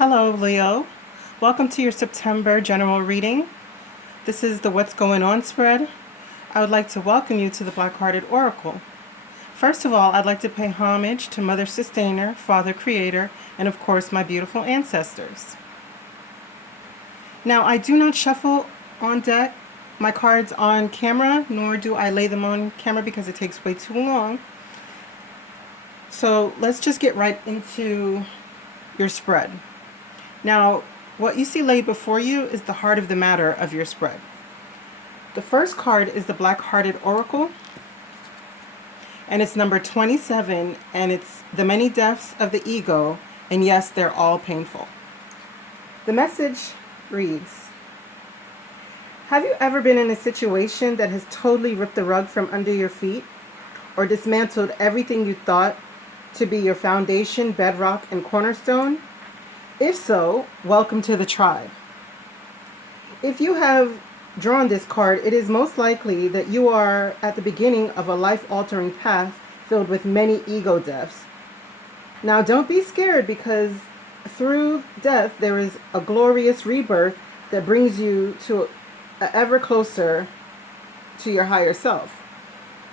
Hello, Leo. Welcome to your September general reading. This is the What's Going On spread. I would like to welcome you to the Black-Hearted Oracle. First of all, I'd like to pay homage to Mother Sustainer, Father Creator, and of course my beautiful ancestors. Now, I do not shuffle on deck my cards on camera, nor do I lay them on camera because it takes way too long. So let's just get right into your spread. Now, what you see laid before you is the heart of the matter of your spread. The first card is the Black-Hearted Oracle, and it's number 27, and it's the many deaths of the ego, and yes, they're all painful. The message reads, have you ever been in a situation that has totally ripped the rug from under your feet, or dismantled everything you thought to be your foundation, bedrock, and cornerstone? If so, welcome to the tribe. If you have drawn this card, it is most likely that you are at the beginning of a life-altering path filled with many ego deaths. Now, don't be scared, because through death there is a glorious rebirth that brings you to ever closer to your higher self.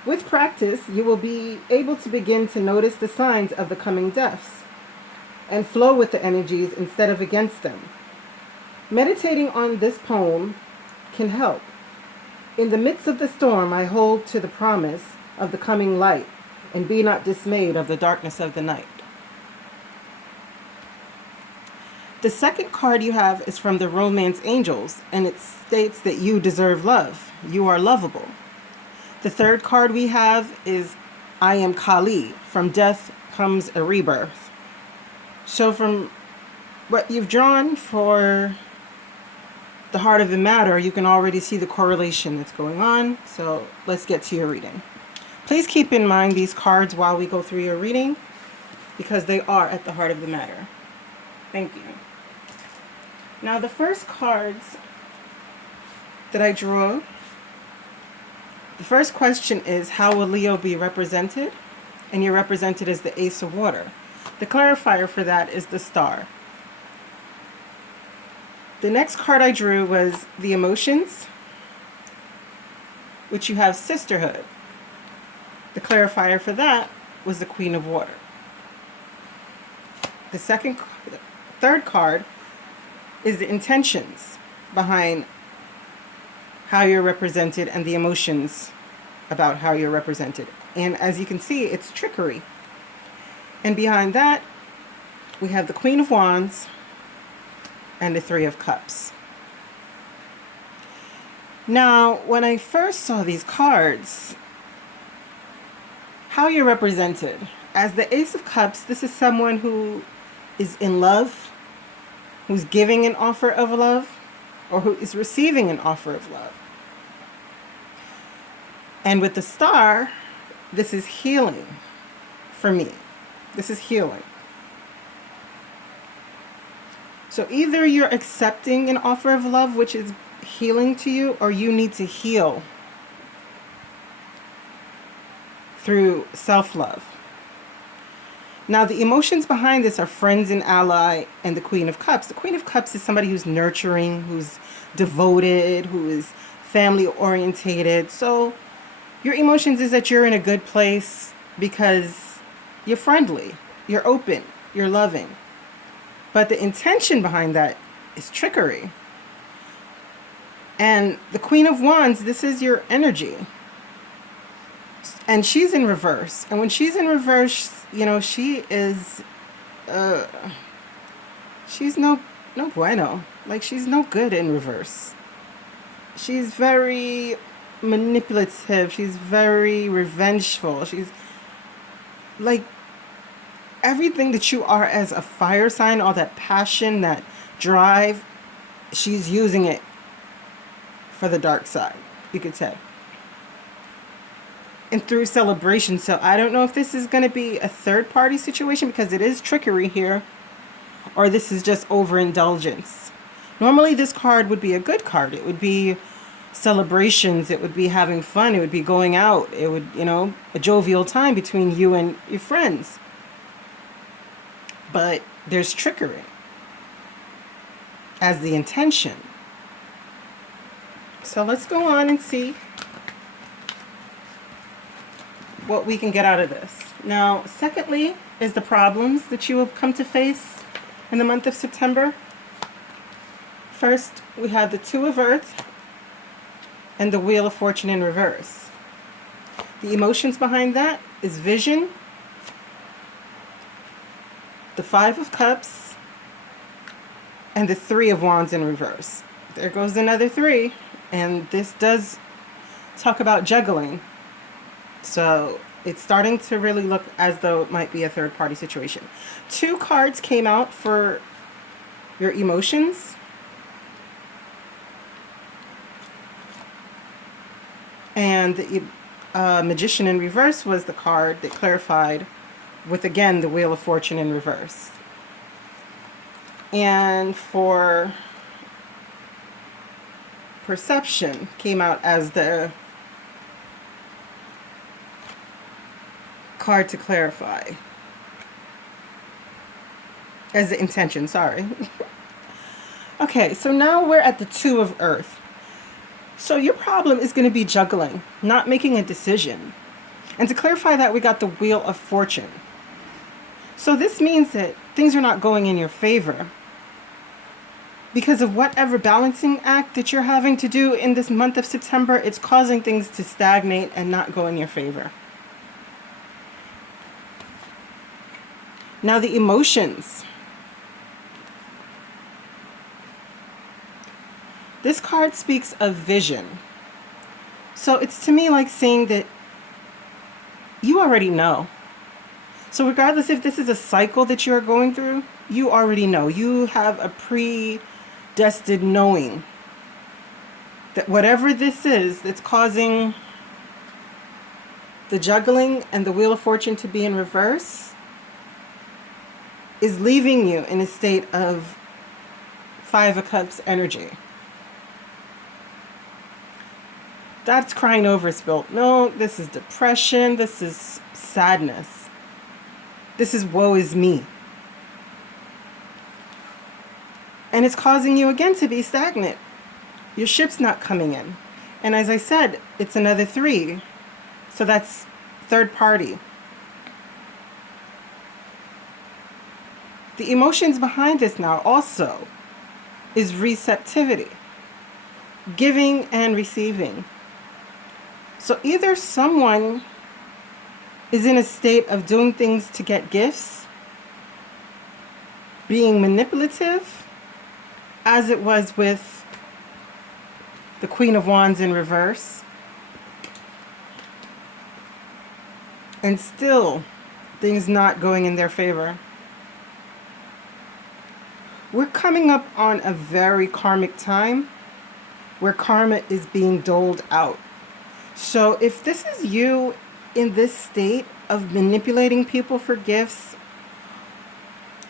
With practice, you will be able to begin to notice the signs of the coming deaths and flow with the energies instead of against them. Meditating on this poem can help. In the midst of the storm, I hold to the promise of the coming light, and be not dismayed of the darkness of the night. The second card you have is from the Romance Angels, and it states that you deserve love. You are lovable. The third card we have is I am Kali. From death comes a rebirth. So from what you've drawn for the heart of the matter, you can already see the correlation that's going on. So let's get to your reading. Please keep in mind these cards while we go through your reading, because they are at the heart of the matter. Thank you. Now, the first cards that I draw, the first question is, how will Leo be represented? And you're represented as the Ace of Water. The clarifier for that is the Star. The next card I drew was the Emotions, which you have Sisterhood. The clarifier for that was the Queen of Water. The third card is the intentions behind how you're represented and the emotions about how you're represented. And as you can see, it's trickery. And behind that, we have the Queen of Wands and the Three of Cups. Now, when I first saw these cards, how you're represented. As the Ace of Cups, this is someone who is in love, who's giving an offer of love, or who is receiving an offer of love. And with the Star, this is healing for me. This is healing. So either you're accepting an offer of love, which is healing to you, or you need to heal through self-love. Now, the emotions behind this are friends and ally and the Queen of Cups. The Queen of Cups is somebody who's nurturing, who's devoted, who is family orientated. So your emotions is that you're in a good place because you're friendly, you're open, you're loving. But the intention behind that is trickery. And the Queen of Wands, this is your energy. And she's in reverse. And when she's in reverse, you know, she is, she's no bueno. Like, she's no good in reverse. She's very manipulative. She's very revengeful. She's like everything that you are as a fire sign, all that passion, that drive, she's using it for the dark side, you could say. And through celebration. So I don't know if this is going to be a third party situation, because it is trickery here, or this is just overindulgence. Normally this card would be a good card. It would be celebrations. It would be having fun. It would be going out. It would, you know, a jovial time between you and your friends. But there's trickery. as the intention. So let's go on and see what we can get out of this. Now, secondly, is the problems that you will come to face in the month of September. First, we have the Two of Earth and the Wheel of Fortune in reverse. The emotions behind that is vision, the Five of Cups, and the Three of Wands in reverse. There goes another three, and this does talk about juggling. So it's starting to really look as though it might be a third-party situation. Two cards came out for your emotions. And the Magician in reverse was the card that clarified with, again, the Wheel of Fortune in reverse. And for perception came out as the card to clarify. As the intention, sorry. Okay, so now we're at the Two of Earth. So your problem is going to be juggling, not making a decision. And to clarify that, we got the Wheel of Fortune. So this means that things are not going in your favor because of whatever balancing act that you're having to do in this month of September. It's causing things to stagnate and not go in your favor. Now the emotions. This card speaks of vision. So it's to me like saying that you already know. So regardless if this is a cycle that you're going through, you already know. You have a predestined knowing that whatever this is that's causing the juggling and the Wheel of Fortune to be in reverse is leaving you in a state of Five of Cups energy. That's crying over spilt milk. This is depression. This is sadness. This is woe is me. And it's causing you again to be stagnant. Your ship's not coming in. And as I said, it's another three. So that's third party. The emotions behind this now also is receptivity, giving and receiving. So either someone is in a state of doing things to get gifts, being manipulative, as it was with the Queen of Wands in reverse, and still things not going in their favor. We're coming up on a very karmic time where karma is being doled out. So if this is you in this state of manipulating people for gifts,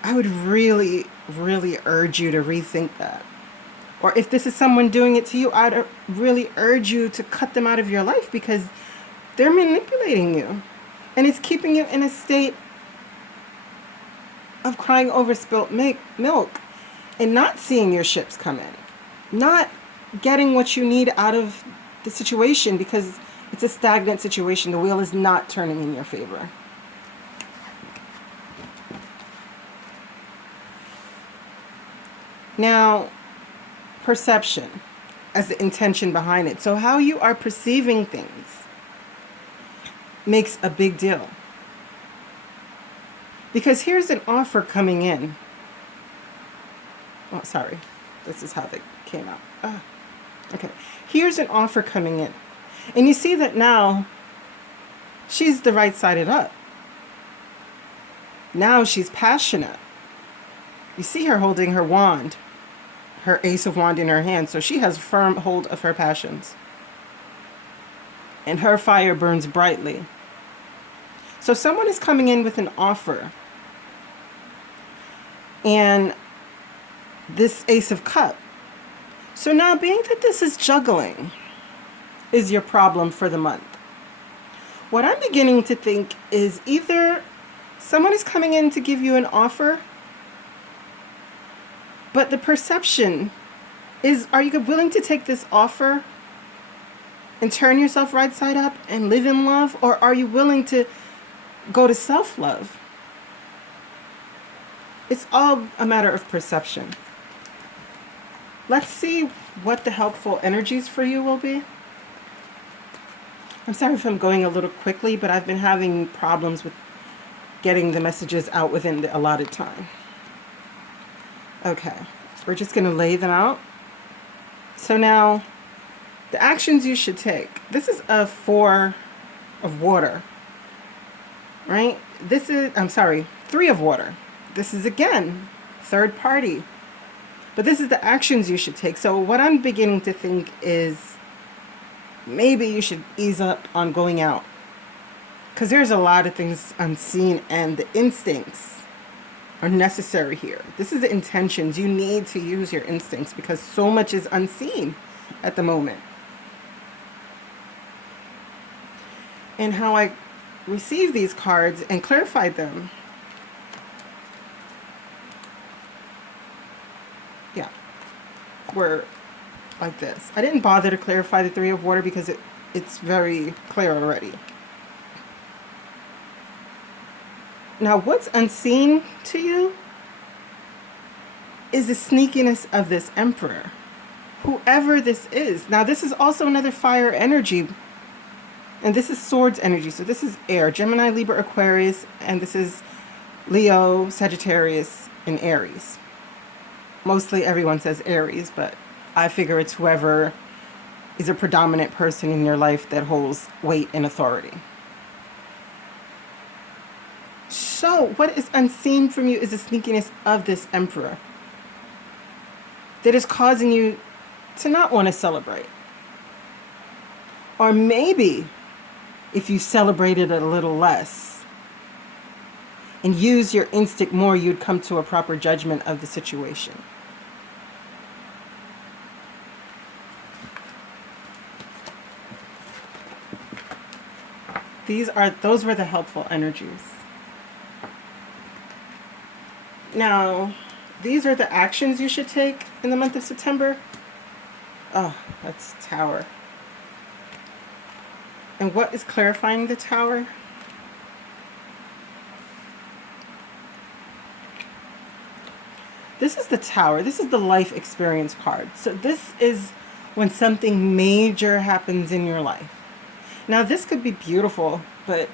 I would really, really urge you to rethink that. Or if this is someone doing it to you, I'd really urge you to cut them out of your life because they're manipulating you. And it's keeping you in a state of crying over spilt milk and not seeing your ships come in. Not getting what you need out of the situation because it's a stagnant situation. The wheel is not turning in your favor. Now, perception as the intention behind it. So how you are perceiving things makes a big deal. Because here's an offer coming in. Oh, sorry. This is how they came out. Okay. Here's an offer coming in. And you see that now she's the right-sided up. Now she's passionate. You see her holding her wand, her ace of wand in her hand. So she has firm hold of her passions. And her fire burns brightly. So someone is coming in with an offer. And this Ace of Cups. So now being that this is juggling is your problem for the month. What I'm beginning to think is either someone is coming in to give you an offer But the perception is, are you willing to take this offer and turn yourself right side up and live in love? Or are you willing to go to self-love? It's all a matter of perception. Let's see what the helpful energies for you will be. I'm sorry if I'm going a little quickly, but I've been having problems with getting the messages out within the allotted time. Okay, we're just going to lay them out. So now, the actions you should take. This is a 4 of water, right? This is, I'm sorry, 3 of water. This is, again, third party. But this is the actions you should take. So what I'm beginning to think is maybe you should ease up on going out. Because there's a lot of things unseen, and the instincts are necessary here. This is the intentions. You need to use your instincts because so much is unseen at the moment. And how I received these cards and clarified them. Yeah, were like this. I didn't bother to clarify the 3 of water because it's very clear already. Now, what's unseen to you is the sneakiness of this Emperor. Whoever this is. Now, this is also another fire energy. And this is swords energy. So this is air. Gemini, Libra, Aquarius. And this is Leo, Sagittarius, and Aries. Mostly everyone says Aries, but I figure it's whoever is a predominant person in your life that holds weight and authority. So what is unseen from you is the sneakiness of this Emperor that is causing you to not want to celebrate. Or maybe if you celebrated it a little less and use your instinct more, you'd come to a proper judgment of the situation. Those were the helpful energies. Now, these are the actions you should take in the month of September. Oh, that's Tower. And what is clarifying the Tower? This is the Tower. This is the life experience card. So this is when something major happens in your life. Now, this could be beautiful, but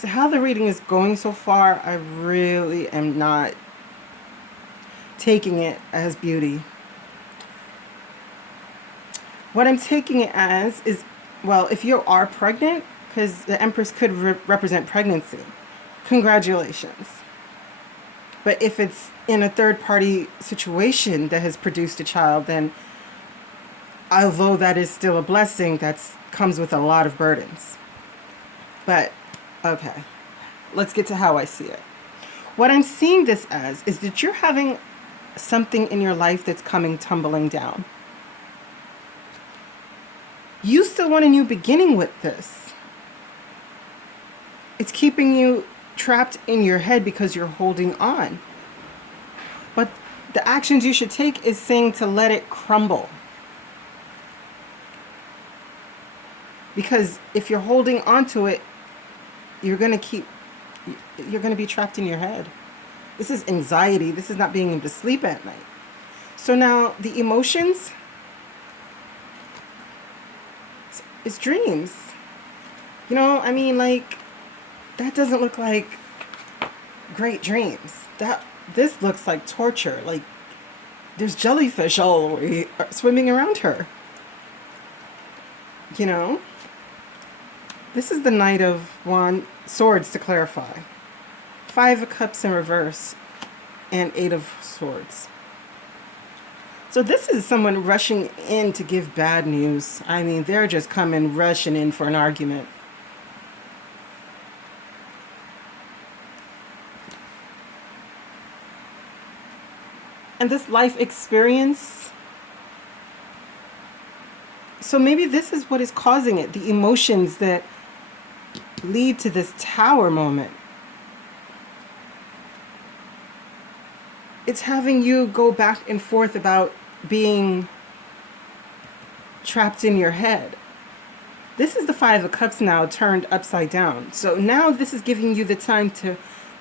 to how the reading is going so far, I really am not taking it as beauty. What I'm taking it as is, well, if you are pregnant, because the Empress could represent pregnancy, congratulations. But if it's in a third-party situation that has produced a child, then although that is still a blessing, that comes with a lot of burdens. But, okay, let's get to how I see it. What I'm seeing this as is that you're having something in your life that's coming tumbling down. You still want a new beginning with this. It's keeping you trapped in your head because you're holding on. But the actions you should take is saying to let it crumble. Because if you're holding on to it, you're going to be trapped in your head. This is anxiety. This is not being able to sleep at night. So now the emotions, it's dreams. You know, I mean, like, that doesn't look like great dreams. This looks like torture. Like, there's jellyfish all over swimming around her. You know? This is the Knight of Swords to clarify. 5 of Cups in reverse and 8 of Swords. So this is someone rushing in to give bad news. I mean, they're just coming rushing in for an argument. And this life experience, so maybe this is what is causing it, the emotions that lead to this Tower moment. it's having you go back and forth about being trapped in your head. This is the Five of Cups now turned upside down. So now this is giving you the time to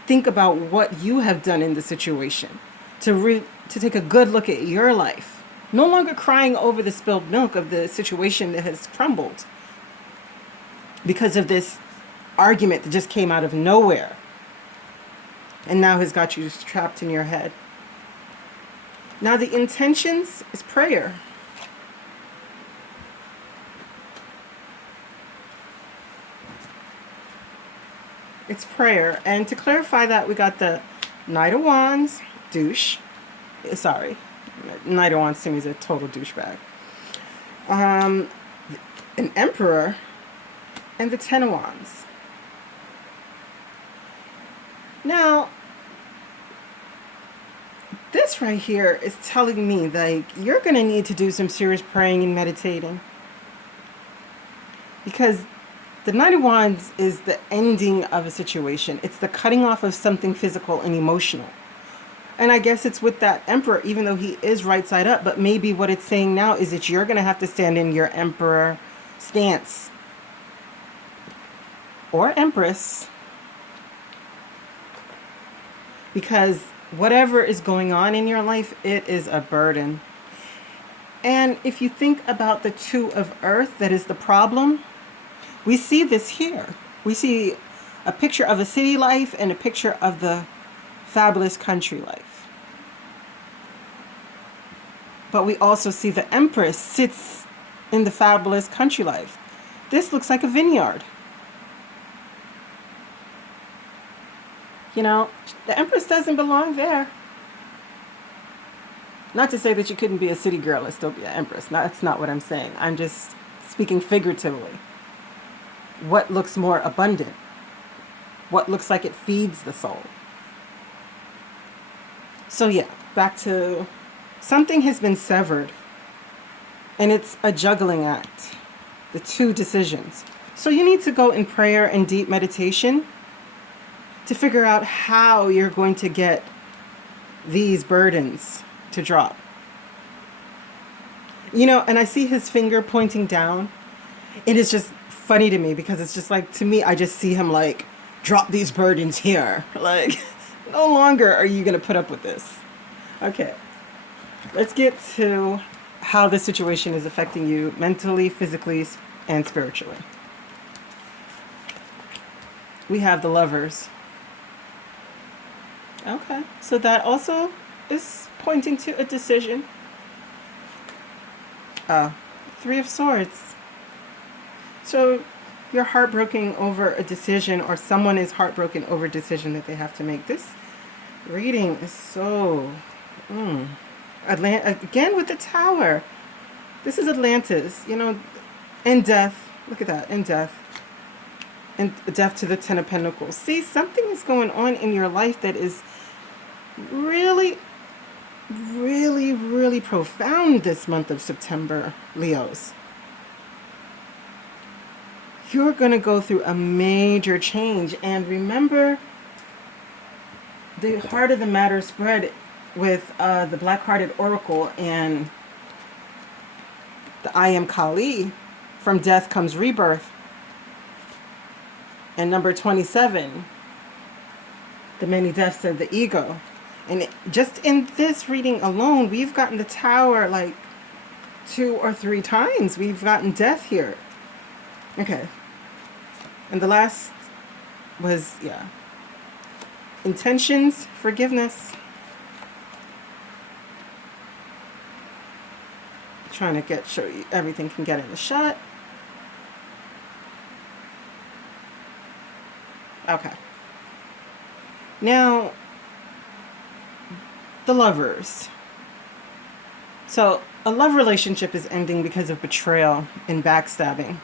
think about what you have done in the situation, to take a good look at your life. No longer crying over the spilled milk of the situation that has crumbled because of this argument that just came out of nowhere and now has got you just trapped in your head. Now the intentions is prayer. It's prayer. And to clarify that, we got the Knight of Wands, douche. Sorry. Knight of Wands to me is a total douchebag. An Emperor, and the Ten of Wands. Now, this right here is telling me like you're going to need to do some serious praying and meditating. Because the Knight of Wands is the ending of a situation. It's the cutting off of something physical and emotional. And I guess it's with that Emperor, even though he is right side up, but maybe what it's saying now is that you're going to have to stand in your Emperor stance. Or Empress. Because whatever is going on in your life, it is a burden. And if you think about the Two of Earth, that is the problem. We see this here. We see a picture of a city life and a picture of the fabulous country life. But we also see the Empress sits in the fabulous country life. This looks like a vineyard. You know, the Empress doesn't belong there. Not to say that you couldn't be a city girl and still be an Empress. That's not what I'm saying. I'm just speaking figuratively. What looks more abundant? What looks like it feeds the soul? So yeah, back to something has been severed. And it's a juggling act. The two decisions. So you need to go in prayer and deep meditation to figure out how you're going to get these burdens to drop. You know, and I see his finger pointing down. It is just funny to me because it's just like, to me, I just see him like, drop these burdens here. Like, no longer are you going to put up with this. Okay. Let's get to how the situation is affecting you mentally, physically, and spiritually. We have the Lovers. Okay. So that also is pointing to a decision. Three of Swords. So you're heartbroken over a decision, or someone is heartbroken over a decision that they have to make. This reading is so... Again with the Tower. This is Atlantis, you know, and death. Look at that, and death. And death to the Ten of Pentacles. See, something is going on in your life that is really, really, really profound this month of September, Leos. You're going to go through a major change. And remember, the heart of the matter spread with the Black-Hearted Oracle and the I Am Kali. From death comes rebirth. And number 27, the many deaths of the ego. And just in this reading alone, we've gotten the Tower like 2 or 3 times. We've gotten death here. Okay. And the last was, yeah, intentions, forgiveness. Trying to show you everything can get in the shot. Okay. Now, the Lovers. So, a love relationship is ending because of betrayal and backstabbing.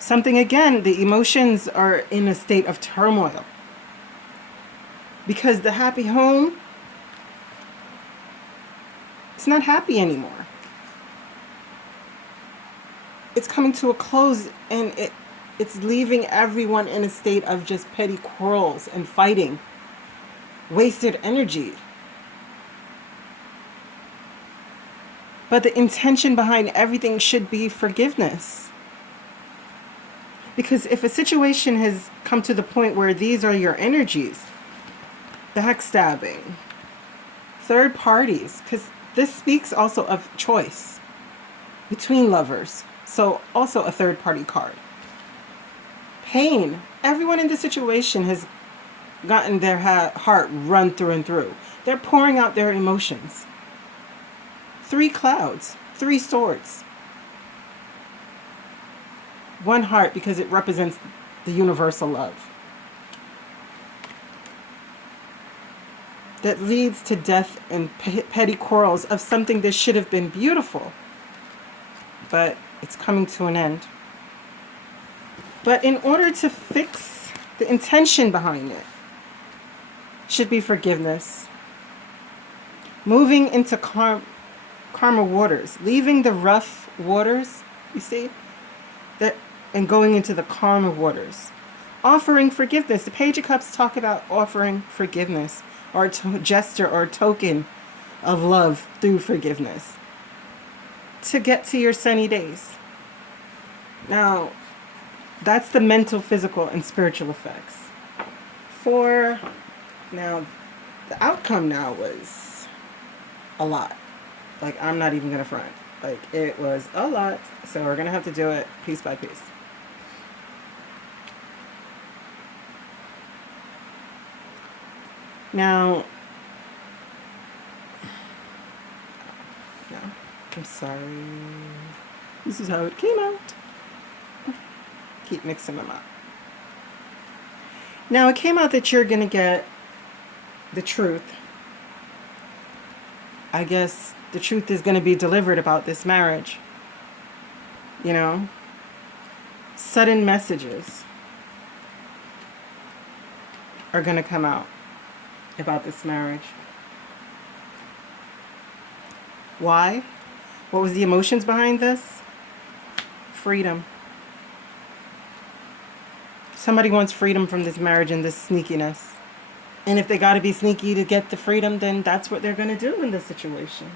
Something, again, the emotions are in a state of turmoil. Because the happy home, it's not happy anymore. It's coming to a close, and it's leaving everyone in a state of just petty quarrels and fighting. Wasted energy. But the intention behind everything should be forgiveness. Because if a situation has come to the point where these are your energies, backstabbing, third parties, because this speaks also of choice between lovers. So also a third party card. Pain. Everyone in this situation has gotten their heart run through and through. They're pouring out their emotions. 3 clouds, 3 swords. 1 heart because it represents the universal love. That leads to death and petty quarrels of something that should have been beautiful. But it's coming to an end. But in order to fix the intention behind it, should be forgiveness. Moving into karma waters, leaving the rough waters, you see, that, and going into the karma waters. Offering forgiveness. The Page of Cups talk about offering forgiveness, or a gesture or a token of love through forgiveness to get to your sunny days. Now, that's the mental, physical, and spiritual effects. Now, the outcome now was a lot. Like, I'm not even going to front. Like, it was a lot. So we're going to have to do it piece by piece. Now, no, I'm sorry. This is how it came out. Keep mixing them up. Now, it came out that you're going to get the truth. I guess the truth is going to be delivered about this marriage. You know? Sudden messages are going to come out about this marriage. Why? What was the emotions behind this? Freedom. Somebody wants freedom from this marriage and this sneakiness. And if they got to be sneaky to get the freedom, then that's what they're going to do in this situation.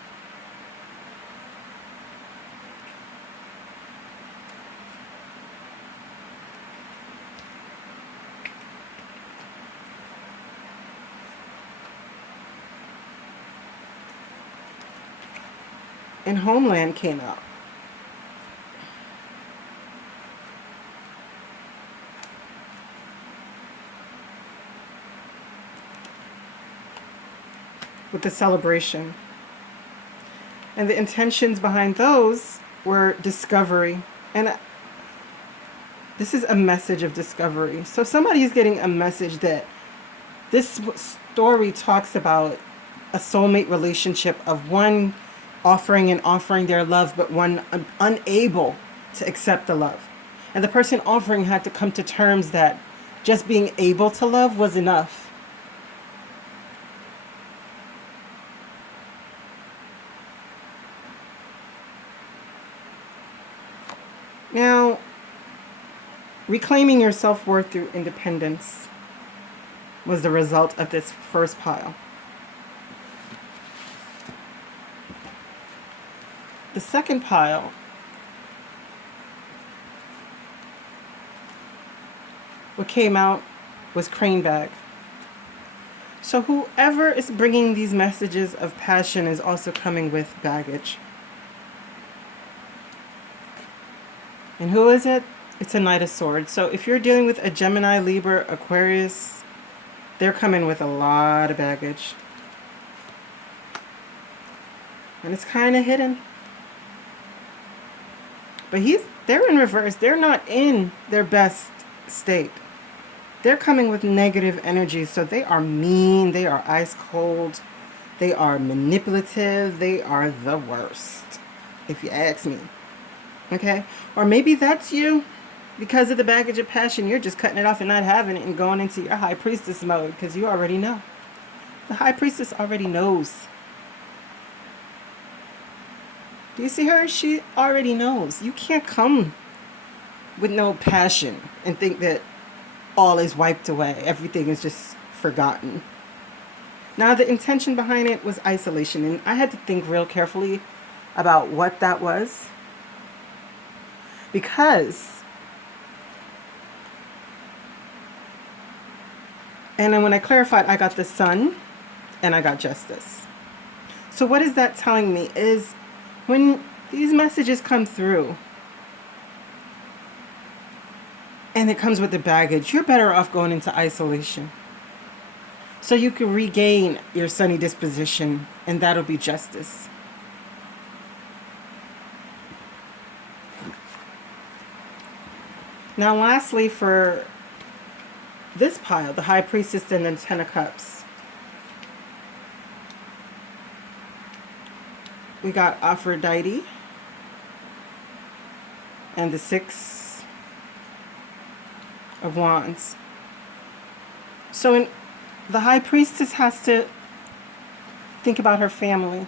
And Homeland came out. With the celebration. And the intentions behind those were discovery. And this is a message of discovery. So somebody's getting a message that this story talks about a soulmate relationship of one offering their love, but one unable to accept the love. And the person offering had to come to terms that just being able to love was enough. Now, reclaiming your self-worth through independence was the result of this first pile. The second pile what came out was crane bag. So whoever is bringing these messages of passion is also coming with baggage. And who is it? It's a Knight of Swords. So if you're dealing with a Gemini, Libra, Aquarius, they're coming with a lot of baggage. And it's kind of hidden. But they're in reverse. They're not in their best state. They're coming with negative energy. So they are mean. They are ice cold. They are manipulative. They are the worst, if you ask me. Okay? Or maybe that's you. Because of the baggage of passion, you're just cutting it off and not having it and going into your high priestess mode because you already know. The high priestess already knows. Do you see her? She already knows. You can't come with no passion and think that all is wiped away. Everything is just forgotten. Now, the intention behind it was isolation. And I had to think real carefully about what that was. Because, and then when I clarified, I got the Sun and I got Justice. So what is that telling me is when these messages come through and it comes with the baggage, you're better off going into isolation. So you can regain your sunny disposition, and that'll be justice. Now lastly, for this pile, the High Priestess and the Ten of Cups, we got Aphrodite and the Six of Wands. So the High Priestess has to think about her family.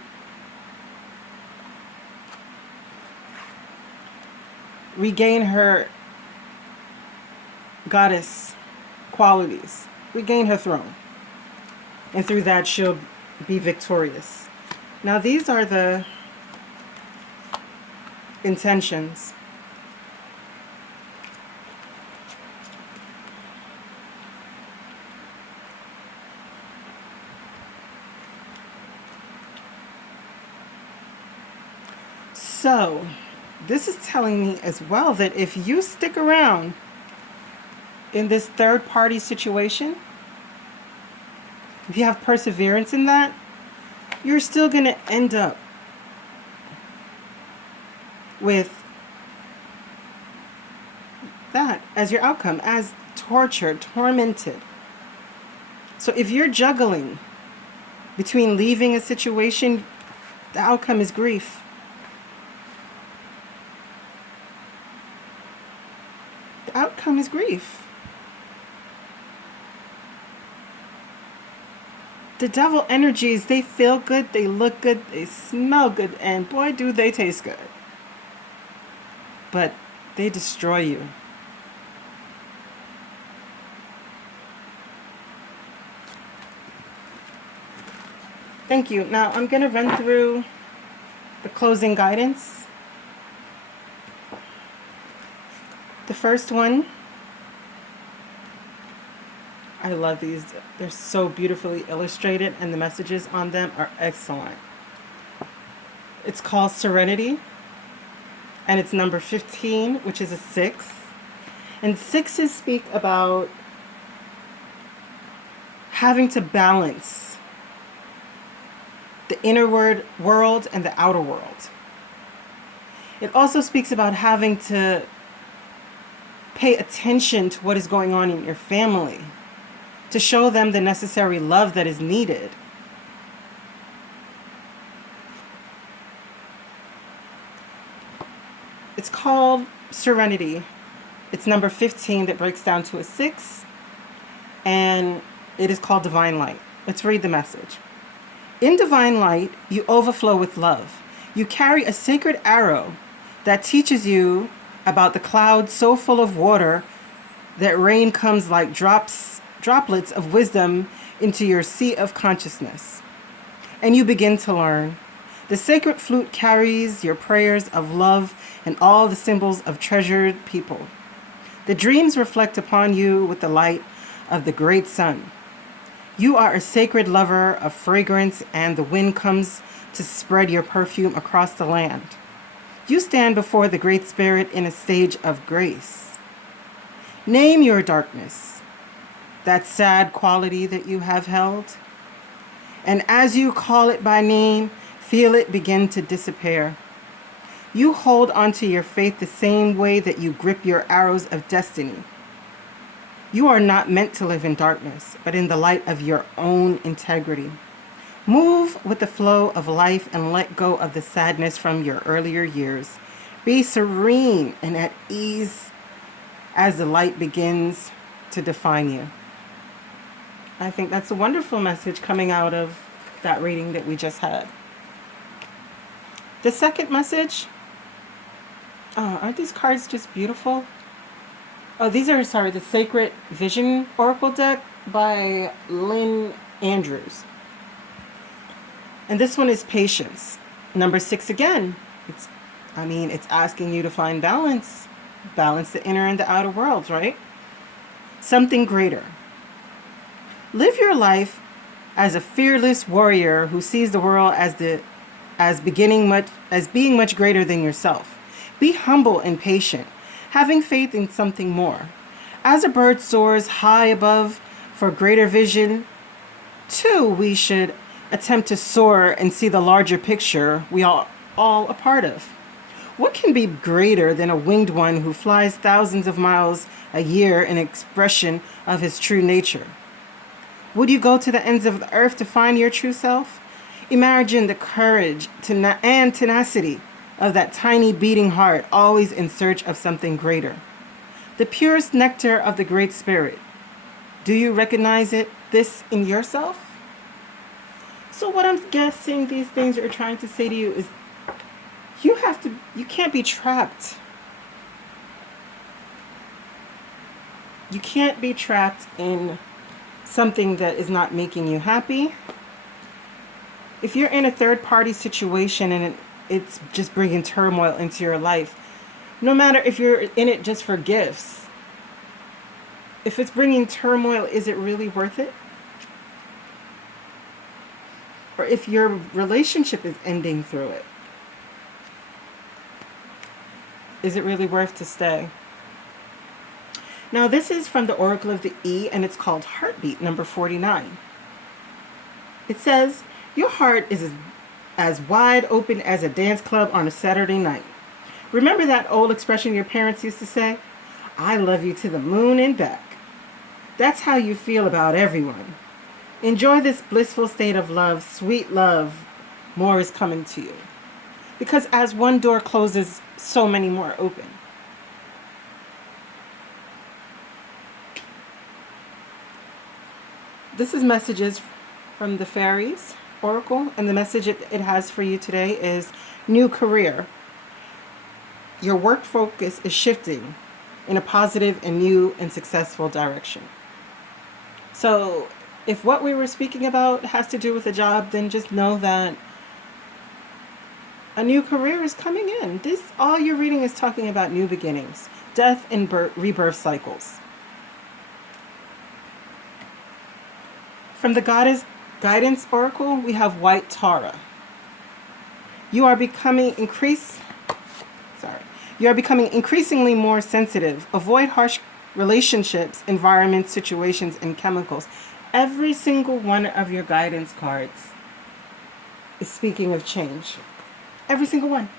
Regain her goddess qualities. Regain her throne. And through that, she'll be victorious. Now, these are the intentions. So, this is telling me as well that if you stick around in this third party situation, if you have perseverance in that, you're still going to end up with that as your outcome, as tortured, tormented. So if you're juggling between leaving a situation, the outcome is grief. The outcome is grief. The devil energies, they feel good, they look good, they smell good, and boy, do they taste good. But they destroy you. Thank you. Now I'm going to run through the closing guidance. The first one, I love these. They're so beautifully illustrated and the messages on them are excellent. It's called Serenity and it's number 15, which is a 6. And 6s speak about having to balance the inner world and the outer world. It also speaks about having to pay attention to what is going on in your family, to show them the necessary love that is needed. It's called Serenity. It's number 15 that breaks down to a 6, and it is called Divine Light. Let's read the message. In divine light, you overflow with love. You carry a sacred arrow that teaches you about the clouds so full of water that rain comes like droplets of wisdom into your sea of consciousness. And you begin to learn. The sacred flute carries your prayers of love and all the symbols of treasured people. The dreams reflect upon you with the light of the great sun. You are a sacred lover of fragrance, and the wind comes to spread your perfume across the land. You stand before the Great Spirit in a stage of grace. Name your darkness, that sad quality that you have held. And as you call it by name, feel it begin to disappear. You hold onto your faith the same way that you grip your arrows of destiny. You are not meant to live in darkness, but in the light of your own integrity. Move with the flow of life and let go of the sadness from your earlier years. Be serene and at ease as the light begins to define you. I think that's a wonderful message coming out of that reading that we just had. The second message, aren't these cards just beautiful? Oh, these are, the Sacred Vision Oracle deck by Lynn Andrews. And this one is Patience. Number 6 again. It's asking you to find balance. Balance the inner and the outer worlds, right? Something greater. Live your life as a fearless warrior who sees the world as being much greater than yourself. Be humble and patient, having faith in something more. As a bird soars high above for greater vision, too, we should attempt to soar and see the larger picture we are all a part of. What can be greater than a winged one who flies thousands of miles a year in expression of his true nature? Would you go to the ends of the earth to find your true self? Imagine the courage and tenacity of that tiny beating heart, always in search of something greater. The purest nectar of the Great Spirit. Do you recognize this in yourself? So what I'm guessing these things are trying to say to you is you can't be trapped. You can't be trapped in something that is not making you happy. If you're in a third party situation and it's just bringing turmoil into your life, no matter if you're in it just for gifts, if it's bringing turmoil, is it really worth it? Or if your relationship is ending through it, is it really worth to stay? Now, this is from the Oracle of the E, and it's called Heartbeat, number 49. It says, your heart is as wide open as a dance club on a Saturday night. Remember that old expression your parents used to say? I love you to the moon and back. That's how you feel about everyone. Enjoy this blissful state of love, sweet love. More is coming to you. Because as one door closes, so many more open. This is messages from the Fairies Oracle, and the message it has for you today is new career. Your work focus is shifting in a positive and new and successful direction. So if what we were speaking about has to do with a job, then just know that a new career is coming in. All your reading is talking about new beginnings, death and rebirth cycles. From the Goddess Guidance Oracle, we have White Tara. You are becoming increasingly more sensitive. Avoid harsh relationships, environments, situations, and chemicals. Every single one of your guidance cards is speaking of change. Every single one.